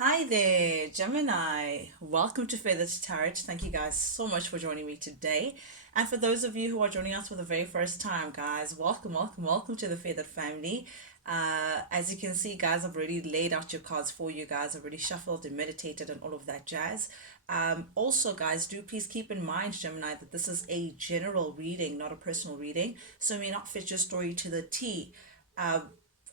Hi there, Gemini. Welcome to Feathered Tarot. Thank you guys so much for joining me today. And for those of you who are joining us for the very first time, guys, welcome to the Feathered family. As you can see, guys, I've already laid out your cards for you guys. I've already shuffled and meditated and all of that jazz. Also, guys, do please keep in mind, Gemini, that this is a general reading, not a personal reading. So it may not fit your story to the T. Uh,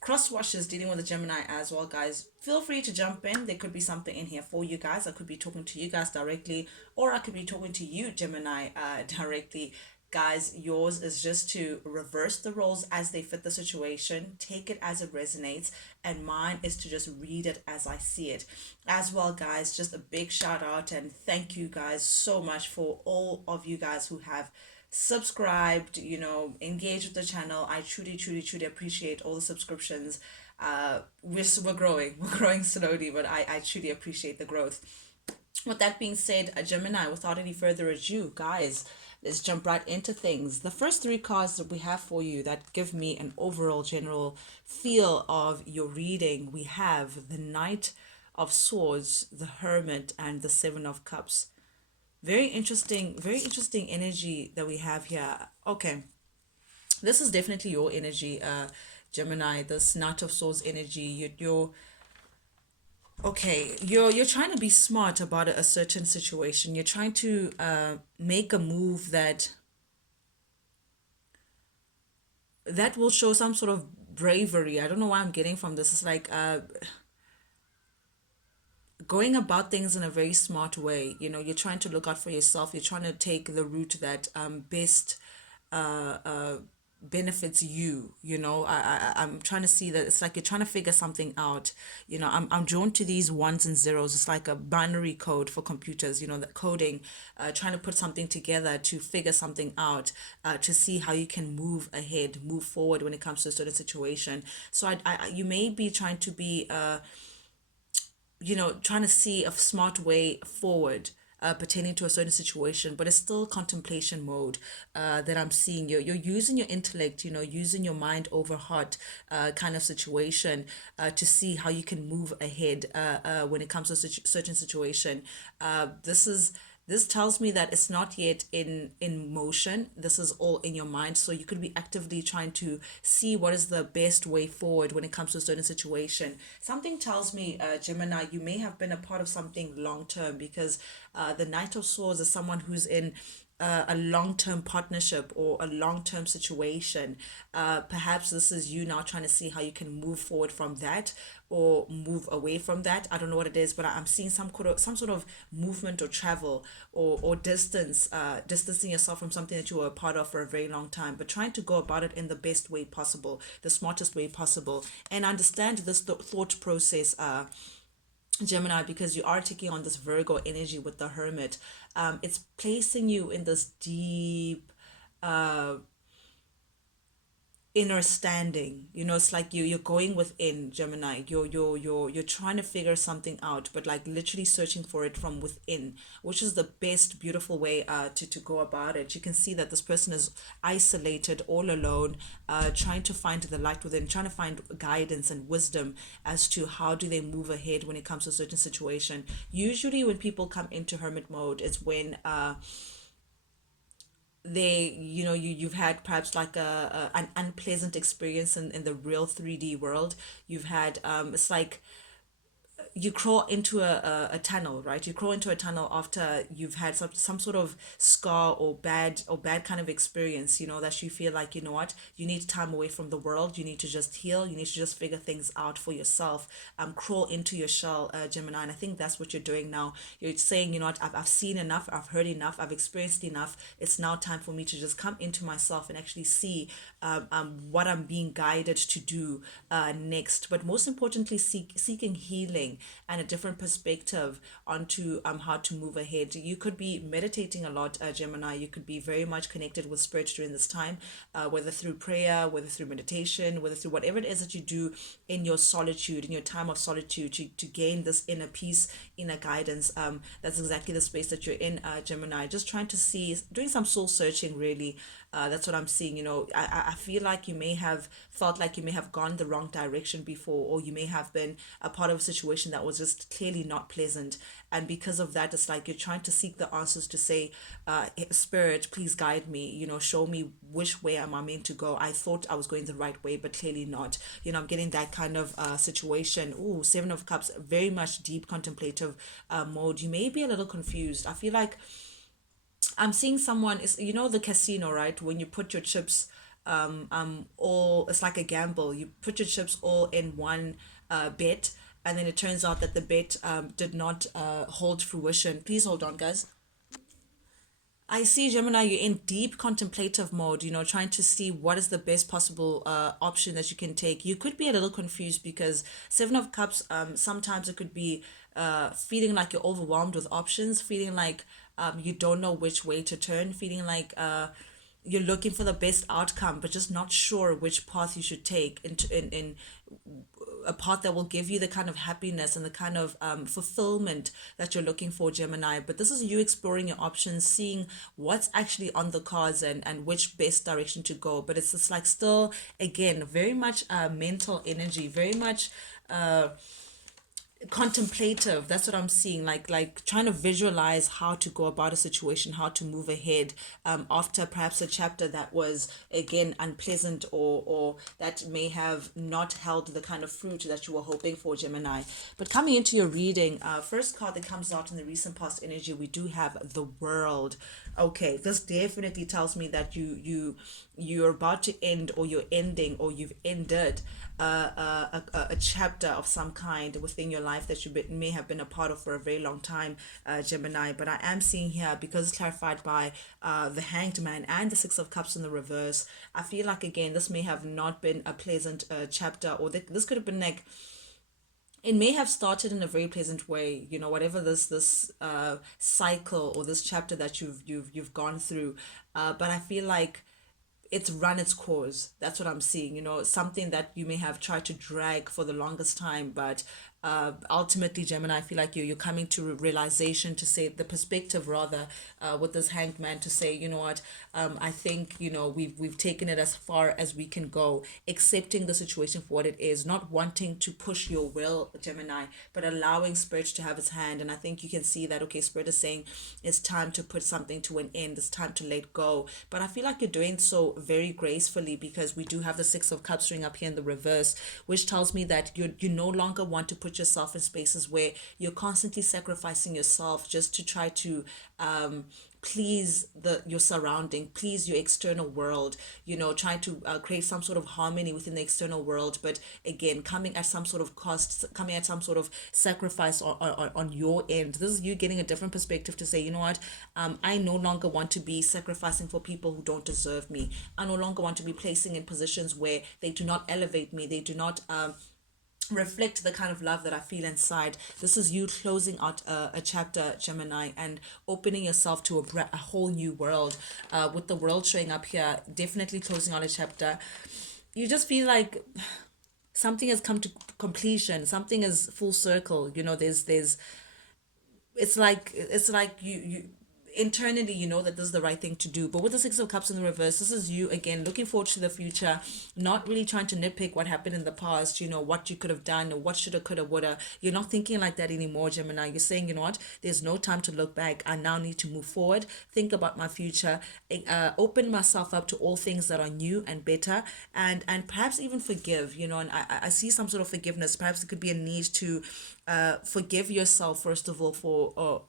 Cross watchers dealing with the Gemini as well, guys, feel free to jump in. There could be something in here for you guys. I could be talking to you guys directly, or I could be talking to you, Gemini, directly. Guys, yours is just to reverse the roles as they fit the situation, take it as it resonates, and mine is to just read it as I see it. As well, guys, just a big shout out and thank you guys so much for all of you guys who have subscribed, engaged with the channel. I truly appreciate all the subscriptions. We're growing, we're growing slowly, but I truly appreciate the growth. With that being said, Gemini, without any further ado, guys, let's jump right into things. The first three cards that we have for you that give me an overall general feel of your reading, we have the Knight of Swords, the Hermit, and the Seven of Cups. Very interesting energy that we have here. Okay, this is definitely your energy, Gemini. This Knight of Swords energy. You're okay. You're trying to be smart about a certain situation. You're trying to make a move that will show some sort of bravery. I don't know why I'm getting from this. It's like going about things in a very smart way. You're trying to look out for yourself. You're trying to take the route that best benefits you. I'm trying to see that it's like you're trying to figure something out. I'm drawn to these ones and zeros. It's like a binary code for computers, that coding, trying to put something together to figure something out, to see how you can move ahead, move forward when it comes to a certain situation. So you may be trying to be trying to see a smart way forward, pertaining to a certain situation, but it's still contemplation mode that I'm seeing. You're using your intellect, using your mind over heart kind of situation to see how you can move ahead when it comes to certain situation. This tells me that it's not yet in motion. This is all in your mind. So you could be actively trying to see what is the best way forward when it comes to a certain situation. Something tells me, Gemini, you may have been a part of something long term, because the Knight of Swords is someone who's in a long-term partnership or a long-term situation. Perhaps this is you now trying to see how you can move forward from that or move away from that. I don't know what it is, but I'm seeing some sort of movement or travel or distance, distancing yourself from something that you were a part of for a very long time, but trying to go about it in the best way possible, the smartest way possible, and understand this thought process. Gemini, because you are taking on this Virgo energy with the Hermit. It's placing you in this deep inner standing. It's like you're going within, Gemini. You're trying to figure something out, but like literally searching for it from within, which is the best beautiful way to go about it. You can see that this person is isolated, all alone, trying to find the light within, trying to find guidance and wisdom as to how do they move ahead when it comes to a certain situation. Usually when people come into hermit mode, it's when you've had perhaps like an unpleasant experience in the real 3D world. You've had it's like you crawl into a tunnel, right? You crawl into a tunnel after you've had some sort of scar or bad kind of experience, that you feel like, what, you need time away from the world, you need to just heal, you need to just figure things out for yourself, crawl into your shell, Gemini. And I think that's what you're doing now. You're saying, what, I've seen enough, I've heard enough, I've experienced enough. It's now time for me to just come into myself and actually see what I'm being guided to do next. But most importantly, seeking healing and a different perspective onto how to move ahead. You could be meditating a lot, Gemini. You could be very much connected with spirit during this time, whether through prayer, whether through meditation, whether through whatever it is that you do in your solitude, in your time of solitude, to gain this inner peace, inner guidance. That's exactly the space that you're in, Gemini. Just trying to see, doing some soul searching, really. That's what I'm seeing. I feel like you may have felt like you may have gone the wrong direction before, or you may have been a part of a situation that was just clearly not pleasant. And because of that, it's like you're trying to seek the answers to say, Spirit, please guide me, show me which way am I meant to go. I thought I was going the right way, but clearly not. I'm getting that kind of situation. Ooh, Seven of Cups, very much deep contemplative mode. You may be a little confused. I feel like I'm seeing someone is the casino, right? When you put your chips all, it's like a gamble. You put your chips all in one bet, and then it turns out that the bet did not hold fruition. Please hold on, guys. I see, Gemini, you're in deep contemplative mode, trying to see what is the best possible option that you can take. You could be a little confused because Seven of Cups, sometimes it could be feeling like you're overwhelmed with options, feeling like you don't know which way to turn, feeling like you're looking for the best outcome, but just not sure which path you should take in a path that will give you the kind of happiness and the kind of fulfillment that you're looking for, Gemini. But this is you exploring your options, seeing what's actually on the cards and which best direction to go. But it's just like still, again, very much mental energy, very much contemplative. That's what I'm seeing, like trying to visualize how to go about a situation, how to move ahead after perhaps a chapter that was again unpleasant, or that may have not held the kind of fruit that you were hoping for, Gemini. But coming into your reading, first card that comes out in the recent past energy, we do have the World. Okay, this definitely tells me that you're about to end, or you're ending, or you've ended a chapter of some kind within your life that may have been a part of for a very long time, Gemini. But I am seeing here, because it's clarified by the Hanged Man and the Six of Cups in the reverse, I feel like, again, this may have not been a pleasant chapter, or this could have been like, it may have started in a very pleasant way, whatever this cycle or this chapter that you've gone through, but I feel like it's run its course. That's what I'm seeing. Something that you may have tried to drag for the longest time, but ultimately, Gemini, I feel like you're coming to realization, to say the perspective rather, with this Hanged Man, to say, what, I think we've taken it as far as we can go, accepting the situation for what it is, not wanting to push your will, Gemini, but allowing Spirit to have its hand. And I think you can see that, okay, Spirit is saying it's time to put something to an end, it's time to let go. But I feel like you're doing so very gracefully, because we do have the Six of Cups showing up here in the reverse, which tells me that you no longer want to put yourself in spaces where you're constantly sacrificing yourself just to try to please your surrounding, please your external world, trying to create some sort of harmony within the external world, but again, coming at some sort of cost, coming at some sort of sacrifice on your end. This is you getting a different perspective to say, what, I no longer want to be sacrificing for people who don't deserve me. I no longer want to be placing in positions where they do not elevate me, they do not reflect the kind of love that I feel inside. This is you closing out a chapter, Gemini, and opening yourself to a whole new world. With the World showing up here, definitely closing out a chapter. You just feel like something has come to completion, something is full circle. There's it's like you internally that this is the right thing to do. But with the Six of Cups in the reverse, this is you again looking forward to the future, not really trying to nitpick what happened in the past, what you could have done, or what shoulda, coulda, woulda. You're not thinking like that anymore, Gemini. You're saying, what, there's no time to look back. I now need to move forward, think about my future, open myself up to all things that are new and better, and perhaps even forgive, and I see some sort of forgiveness. Perhaps it could be a need to forgive yourself, first of all, for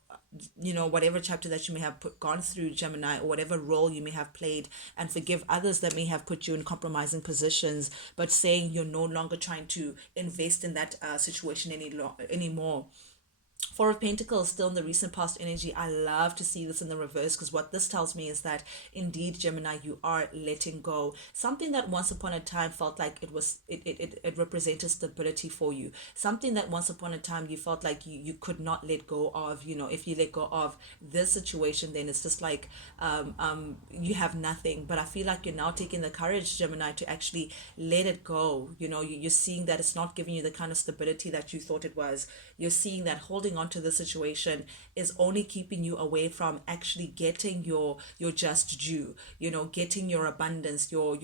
whatever chapter that you may have gone through, Gemini, or whatever role you may have played, and forgive others that may have put you in compromising positions, but saying you're no longer trying to invest in that situation anymore. Four of Pentacles still in the recent past energy. I love to see this in the reverse, because what this tells me is that indeed, Gemini, you are letting go. Something that once upon a time felt like it represented stability for you. Something that once upon a time you felt like you could not let go of. If you let go of this situation, then it's just like you have nothing. But I feel like you're now taking the courage, Gemini, to actually let it go. You're seeing that it's not giving you the kind of stability that you thought it was. You're seeing that holding on to the situation is only keeping you away from actually getting your just due, getting your abundance, your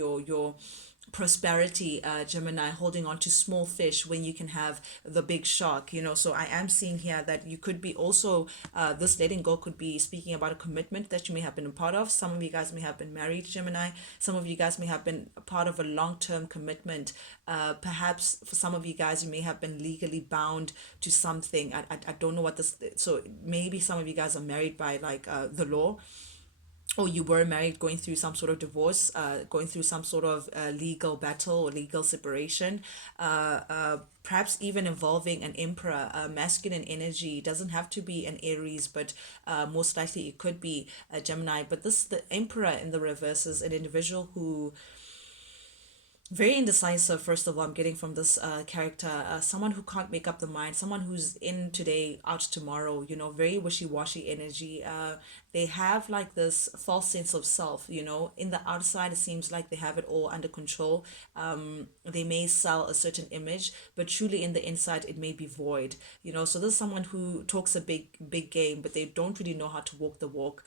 prosperity, Gemini, holding on to small fish when you can have the big shark, so I am seeing here that you could be also, this letting go could be speaking about a commitment that you may have been a part of. Some of you guys may have been married, Gemini. Some of you guys may have been a part of a long-term commitment. Perhaps for some of you guys, you may have been legally bound to something. I don't know what this, so maybe some of you guys are married by like the law, or you were married going through some sort of divorce, going through some sort of legal battle or legal separation, perhaps even involving an emperor, masculine energy. Doesn't have to be an Aries, but most likely it could be a Gemini. But this, the emperor in the reverse, is an individual who very indecisive. First of all, I'm getting from this character, someone who can't make up the mind, someone who's in today out tomorrow, very wishy-washy energy. They have like this false sense of self, in the outside it seems like they have it all under control. They may sell a certain image, but truly in the inside it may be void, so this is someone who talks a big game, but they don't really know how to walk the walk.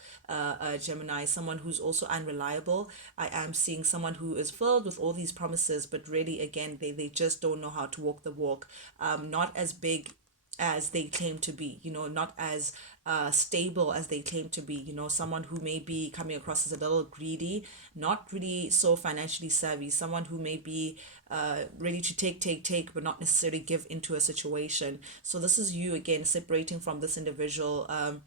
Gemini, someone who's also unreliable. I am seeing someone who is filled with all these promises, but really, again, they just don't know how to walk the walk. Not as big as they claim to be, not as stable as they claim to be, someone who may be coming across as a little greedy, not really so financially savvy, someone who may be ready to take, but not necessarily give into a situation. So this is you again separating from this individual.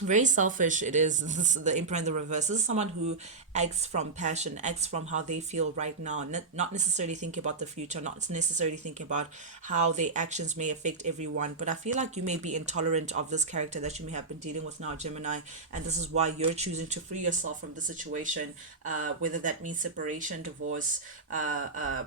Very selfish it is. This, the emperor in the reverse, this is someone who acts from passion, acts from how they feel right now, not necessarily thinking about the future, not necessarily thinking about how their actions may affect everyone. But I feel like you may be intolerant of this character that you may have been dealing with now, Gemini, and this is why you're choosing to free yourself from the situation, whether that means separation, divorce,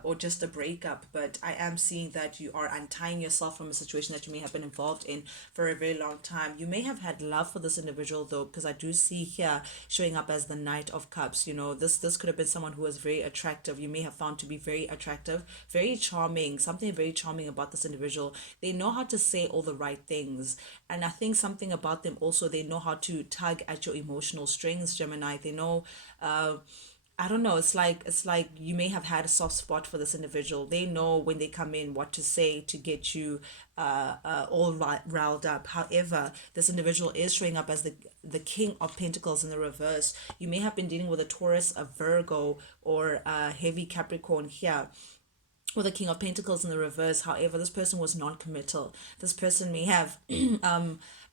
or just a breakup. But I am seeing that you are untying yourself from a situation that you may have been involved in for a very long time. You may have had love for this individual though, because I do see here showing up as the Knight of Cups. This could have been someone who was very attractive. You may have found to be very attractive, very charming, something very charming about this individual. They know how to say all the right things, and I think something about them also, they know how to tug at your emotional strings, Gemini. They know, I don't know. It's like you may have had a soft spot for this individual. They know when they come in what to say to get you all riled up. However, this individual is showing up as the King of Pentacles in the reverse. You may have been dealing with a Taurus, a Virgo, or a heavy Capricorn here, or the King of Pentacles in the reverse. However, this person was non-committal. This person may have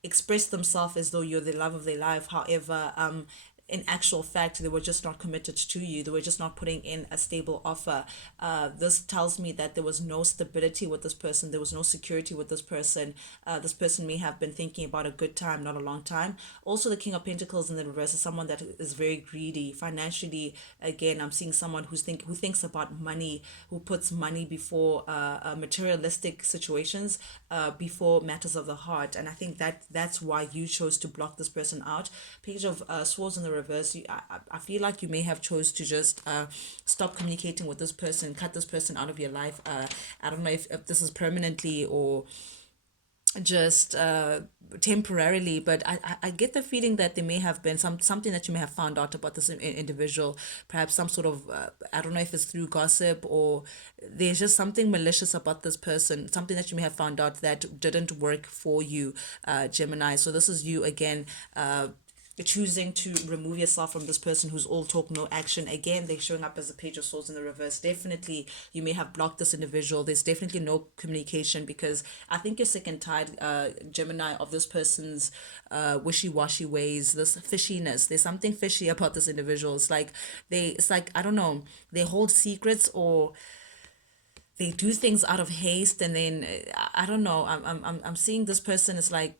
expressed themselves as though you're the love of their life. However, in actual fact, they were just not committed to you. They were just not putting in a stable offer. This tells me that there was no stability with this person. There was no security with this person. This person may have been thinking about a good time, not a long time. Also, the King of Pentacles in the reverse is someone that is very greedy financially. Again, I'm seeing someone who thinks about money, who puts money before materialistic situations, before matters of the heart. And I think that's why you chose to block this person out. Page of Swords in the reverse, I feel like you may have chose to just stop communicating with this person, cut this person out of your life. I don't know if this is permanently or just temporarily, but I get the feeling that there may have been something that you may have found out about this individual, perhaps some sort of I don't know if it's through gossip, or there's just something malicious about this person, something that you may have found out that didn't work for you, Gemini. So this is you again, choosing to remove yourself from this person who's all talk no action. Again, they're showing up as a Page of Swords in the reverse. Definitely you may have blocked this individual. There's definitely no communication, because I think you're sick and tired, Gemini, of this person's wishy-washy ways, this fishiness. There's something fishy about this individual. It's like I don't know, they hold secrets, or they do things out of haste, and then I don't know. I'm seeing this person is like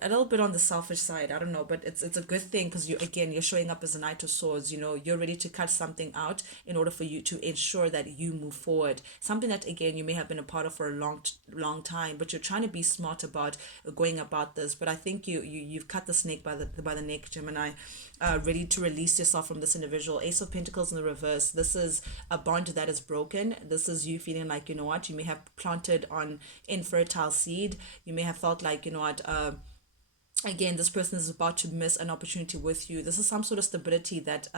a little bit on the selfish side. I don't know, but it's a good thing, because you're showing up as a Knight of Swords. You're ready to cut something out in order for you to ensure that you move forward. Something that again you may have been a part of for a long time, but you're trying to be smart about going about this. But I think you've cut the snake by the neck, Gemini. Ready to release yourself from this individual. Ace of Pentacles in the reverse. This is a bond that is broken. This is you feeling like, you know what, you may have planted on infertile seed. You may have felt like, you know what, again, this person is about to miss an opportunity with you. This is some sort of stability that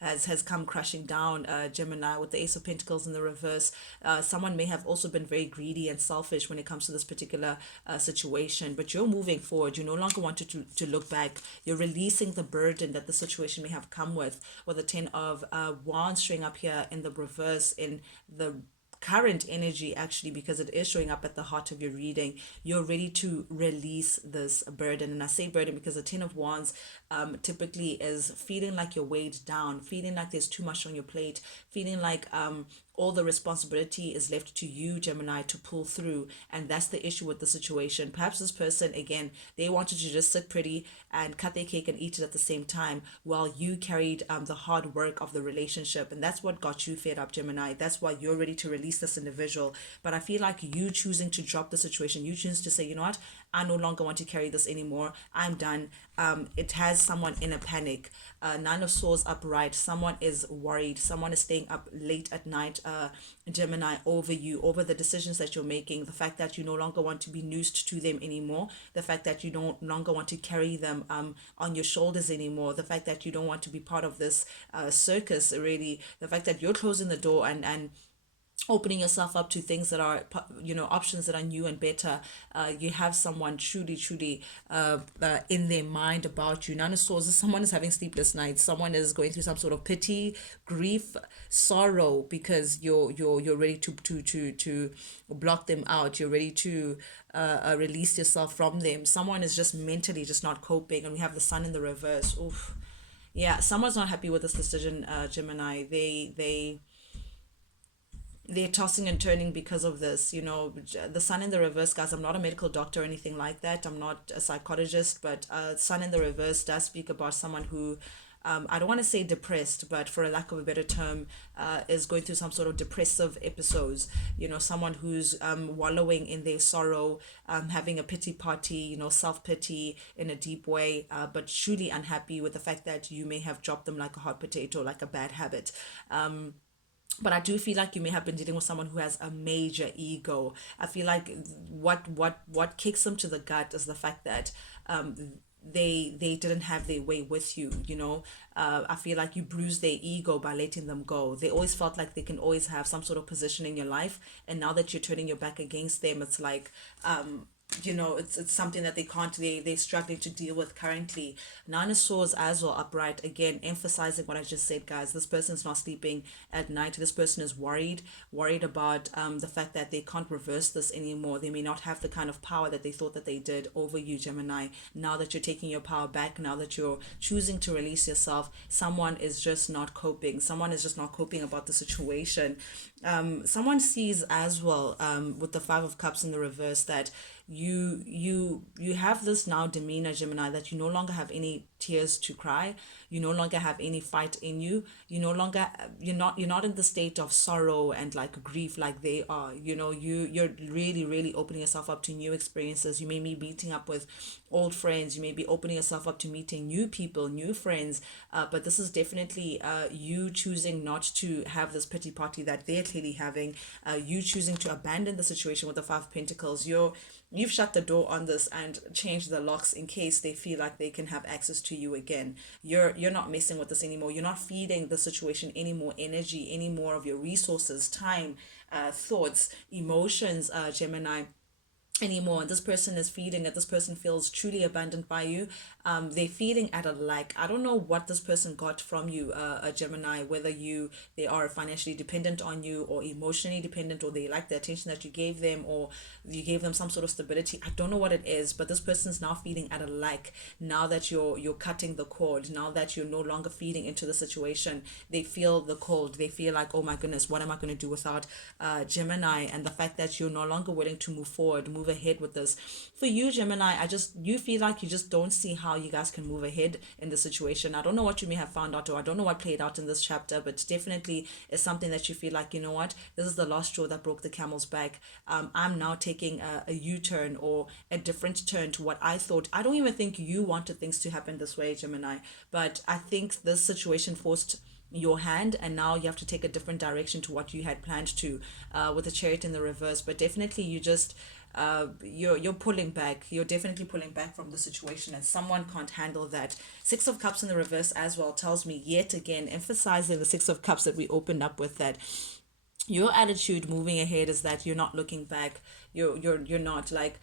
has come crashing down, Gemini, with the Ace of Pentacles in the reverse. Someone may have also been very greedy and selfish when it comes to this particular situation, but you're moving forward. You no longer want to look back. You're releasing the burden that the situation may have come with the Ten of Wands showing up here in the reverse in the current energy, actually, because it is showing up at the heart of your reading. You're ready to release this burden, and I say burden because the Ten of Wands typically is feeling like you're weighed down, feeling like there's too much on your plate, feeling like all the responsibility is left to you, Gemini, to pull through. And that's the issue with the situation. Perhaps this person, again, they wanted to just sit pretty and cut their cake and eat it at the same time, while you carried the hard work of the relationship. And that's what got you fed up, Gemini. That's why you're ready to release this individual. But I feel like you choosing to drop the situation, you choose to say, you know what, I no longer want to carry this anymore. I'm done. It has someone in a panic. Nine of Swords upright. Someone is worried. Someone is staying up late at night, Gemini, over you, over the decisions that you're making. The fact that you no longer want to be noosed to them anymore. The fact that you no longer want to carry them on your shoulders anymore. The fact that you don't want to be part of this circus, really. The fact that you're closing the door and opening yourself up to things that are, options that are new and better. You have someone truly in their mind about you. None of Swords, someone is having sleepless nights. Someone is going through some sort of pity, grief, sorrow, because you're ready to block them out. You're ready to release yourself from them. Someone is just mentally just not coping, and we have the Sun in the reverse. Oof. Yeah, someone's not happy with this decision, Gemini. They're tossing and turning because of this. The Sun in the reverse, guys, I'm not a medical doctor or anything like that. I'm not a psychologist, but Sun in the reverse does speak about someone who, I don't want to say depressed, but for a lack of a better term, is going through some sort of depressive episodes. Someone who's wallowing in their sorrow, having a pity party, self-pity in a deep way, but truly unhappy with the fact that you may have dropped them like a hot potato, like a bad habit. But I do feel like you may have been dealing with someone who has a major ego. I feel like what kicks them to the gut is the fact that they didn't have their way with you. I feel like you bruised their ego by letting them go. They always felt like they can always have some sort of position in your life, and now that you're turning your back against them, it's like it's something that they're struggling to deal with currently. Nine of Swords as well upright, again emphasizing what I just said, guys. This person's not sleeping at night. This person is worried about the fact that they can't reverse this anymore. They may not have the kind of power that they thought that they did over you, Gemini. Now that you're taking your power back, now that you're choosing to release yourself, someone is just not coping. Someone is just not coping about the situation. Someone sees as well, with the Five of Cups in the reverse, that you have this now demeanor, Gemini, that you no longer have any tears to cry. You no longer have any fight in you. You're not in the state of sorrow and like grief like they are. You're really opening yourself up to new experiences. You may be meeting up with old friends. You may be opening yourself up to meeting new people, new friends, but this is definitely you choosing not to have this pity party that they're clearly having. You choosing to abandon the situation with the Five of Pentacles. You've shut the door on this and changed the locks in case they feel like they can have access to you again. You're not messing with this anymore. You're not feeding the situation any more energy, any more of your resources, time, thoughts, emotions, Gemini, anymore. And this person is feeling that this person feels truly abandoned by you. They're feeling at a lack. I don't know what this person got from you, a Gemini, whether they are financially dependent on you or emotionally dependent, or they like the attention that you gave them, or you gave them some sort of stability. I don't know what it is, but this person's now feeling at a lack now that you're cutting the cord, now that you're no longer feeding into the situation. They feel the cold. They feel like, oh my goodness, what am I going to do without Gemini? And the fact that you're no longer willing to move forward, move ahead with this. For you, Gemini, you feel like you just don't see how you guys can move ahead in the situation. I don't know what you may have found out, or I don't know what played out in this chapter, but definitely it's something that you feel like, you know what, this is the last straw that broke the camel's back. I'm now taking a U-turn, or a different turn to what I thought. I don't even think you wanted things to happen this way, Gemini, but I think this situation forced your hand, and now you have to take a different direction to what you had planned to, with the Chariot in the reverse. But definitely you just you're pulling back. You're definitely pulling back from the situation, and someone can't handle that. Six of Cups in the reverse as well tells me, yet again, emphasizing the Six of Cups that we opened up with, that your attitude moving ahead is that you're not looking back. You're not like,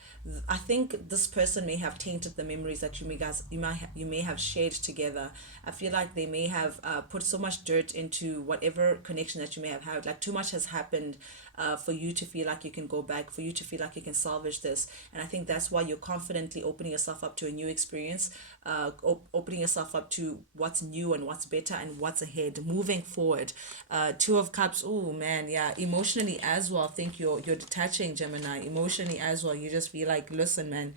I think this person may have tainted the memories that you may have shared together. I feel like they may have put so much dirt into whatever connection that you may have had. Like too much has happened for you to feel like you can go back, for you to feel like you can salvage this. And I think that's why you're confidently opening yourself up to a new experience, opening yourself up to what's new and what's better and what's ahead, moving forward. Two of Cups. Oh man, yeah. Emotionally as well, I think you're detaching, Gemini. Emotionally as well, you just feel like, listen, man,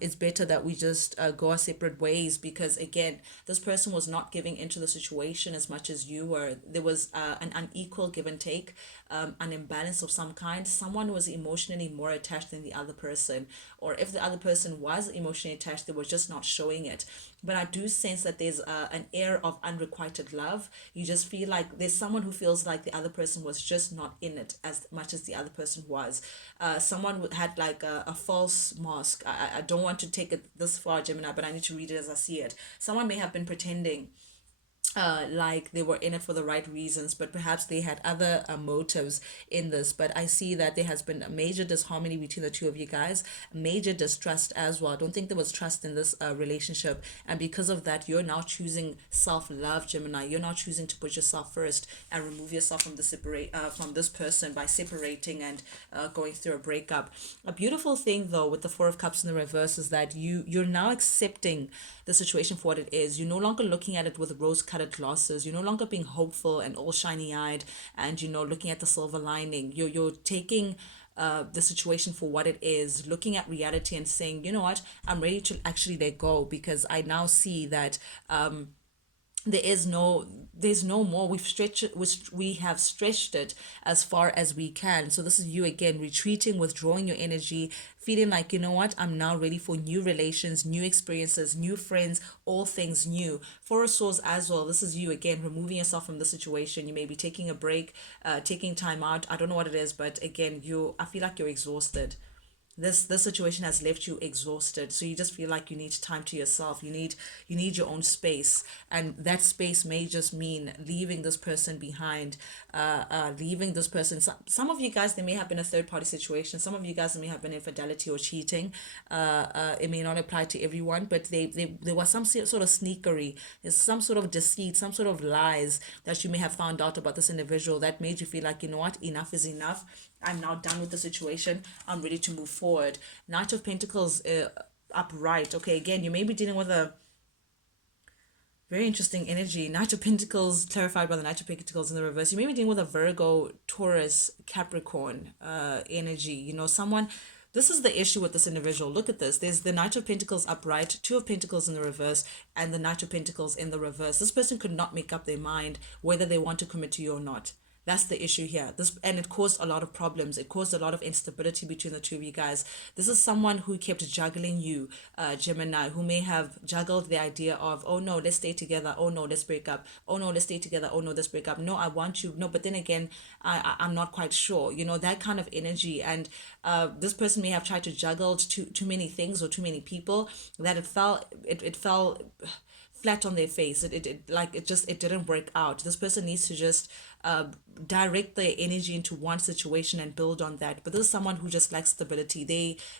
it's better that we just go our separate ways, because again, this person was not giving into the situation as much as you were. There was an unequal give and take, an imbalance of some kind. Someone was emotionally more attached than the other person, or if the other person was emotionally attached, they were just not showing it. But I do sense that there's an air of unrequited love. You just feel like there's someone who feels like the other person was just not in it as much as the other person was. Someone had like a false mask. I don't want to take it this far, Gemini, but I need to read it as I see it. Someone may have been pretending like they were in it for the right reasons, but perhaps they had other motives in this. But I see that there has been a major disharmony between the two of you guys, major distrust as well. I don't think there was trust in this relationship, and because of that, you're now choosing self-love, Gemini. You're now choosing to put yourself first and remove yourself from the from this person by separating and going through a breakup. A beautiful thing though with the Four of Cups in the reverse is that you're now accepting the situation for what it is. You're no longer looking at it with rose-colored glasses. You're no longer being hopeful and all shiny-eyed and looking at the silver lining. You're taking the situation for what it is, looking at reality and saying, you know what, I'm ready to actually let go, because I now see that there's no more. We have stretched it as far as we can. So this is you again retreating, withdrawing your energy, feeling like, you know what, I'm now ready for new relations, new experiences, new friends, all things new. Four of Swords as well, this is you again removing yourself from the situation. You may be taking a break, taking time out. I don't know what it is, but again, I feel like you're exhausted. This situation has left you exhausted, so you just feel like you need time to yourself. You need your own space, and that space may just mean leaving this person behind, leaving this person. Some of you guys, there may have been a third party situation. Some of you guys may have been infidelity or cheating. It may not apply to everyone, but there was some sort of sneakery. There's some sort of deceit, some sort of lies that you may have found out about this individual that made you feel like, you know what, enough is enough. I'm now done with the situation. I'm ready to move forward. Knight of Pentacles upright. Okay, again, you may be dealing with a very interesting energy. Knight of Pentacles clarified by the Knight of Pentacles in the reverse. You may be dealing with a Virgo, Taurus, Capricorn energy. Someone. This is the issue with this individual. Look at this. There's the Knight of Pentacles upright, Two of Pentacles in the reverse, and the Knight of Pentacles in the reverse. This person could not make up their mind whether they want to commit to you or not. That's the issue here. And it caused a lot of problems. It caused a lot of instability between the two of you guys. This is someone who kept juggling you, Gemini, who may have juggled the idea of, oh no, let's stay together. Oh no, let's break up. Oh no, let's stay together. Oh no, let's break up. No, I want you. No, but then again, I'm not quite sure. That kind of energy. And this person may have tried to juggle too many things or too many people that it fell flat on their face. It didn't work out. This person needs to just direct their energy into one situation and build on that. But this is someone who just lacks stability.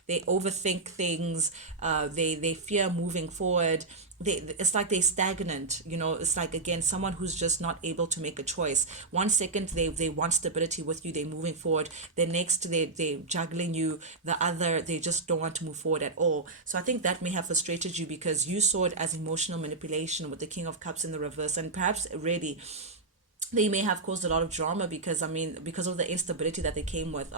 They overthink things. They fear moving forward. It's like they're stagnant. It's like, again, someone who's just not able to make a choice. One second they want stability with you, they're moving forward. The next they're juggling you. The other, they just don't want to move forward at all. So I think that may have frustrated you because you saw it as emotional manipulation with the King of Cups in the reverse, and perhaps really they may have caused a lot of drama because of the instability that they came with.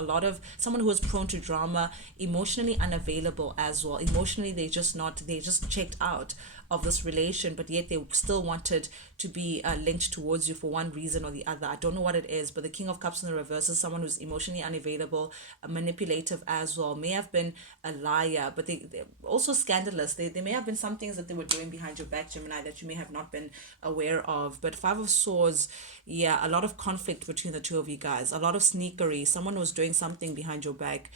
Someone who was prone to drama, emotionally unavailable as well. Emotionally, they just checked out of this relation, but yet they still wanted to be linked towards you for one reason or the other. I don't know what it is, but the King of Cups in the reverse is someone who's emotionally unavailable, manipulative as well, may have been a liar, but they're also scandalous. They may have been some things that they were doing behind your back, Gemini, that you may have not been aware of. But Five of Swords, yeah, a lot of conflict between the two of you guys, a lot of sneakery, someone was doing something behind your back.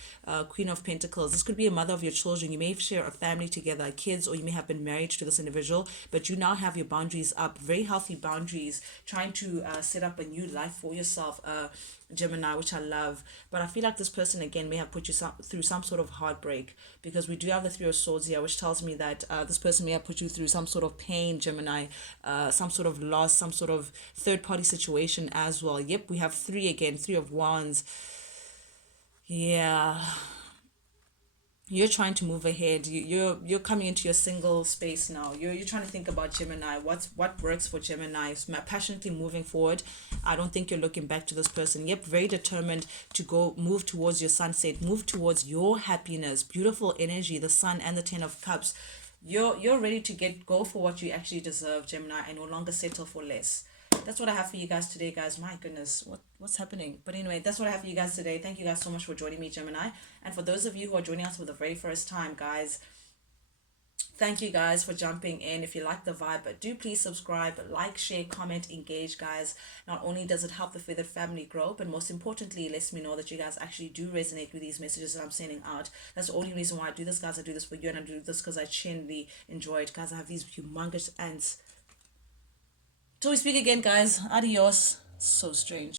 Queen of Pentacles, this could be a mother of your children. You may share a family together, kids, or you may have been married to this individual, but you now have your boundaries up, very healthy boundaries, trying to set up a new life for yourself, Gemini, which I love. But I feel like this person again may have put you through some sort of heartbreak, because we do have the Three of Swords here, which tells me that this person may have put you through some sort of pain, Gemini, some sort of loss, some sort of third party situation as well. Yep, we have three again, Three of Wands. Yeah, you're trying to move ahead. You're coming into your single space now. You're trying to think about Gemini. What works for Gemini? Passionately moving forward. I don't think you're looking back to this person. Yep, very determined to go move towards your sunset, move towards your happiness. Beautiful energy, the Sun and the Ten of Cups. You're ready to go for what you actually deserve, Gemini, and no longer settle for less. That's what I have for you guys today, guys. My goodness, what's happening? But anyway, that's what I have for you guys today. Thank you guys so much for joining me, Gemini. And for those of you who are joining us for the very first time, guys, thank you guys for jumping in. If you like the vibe, but do please subscribe, like, share, comment, engage, guys. Not only does it help the Feathered family grow, but most importantly, it lets me know that you guys actually do resonate with these messages that I'm sending out. That's the only reason why I do this, guys. I do this for you, and I do this because I genuinely enjoy it. Guys, I have these humongous ants. Till we speak again, guys. Adios. So strange.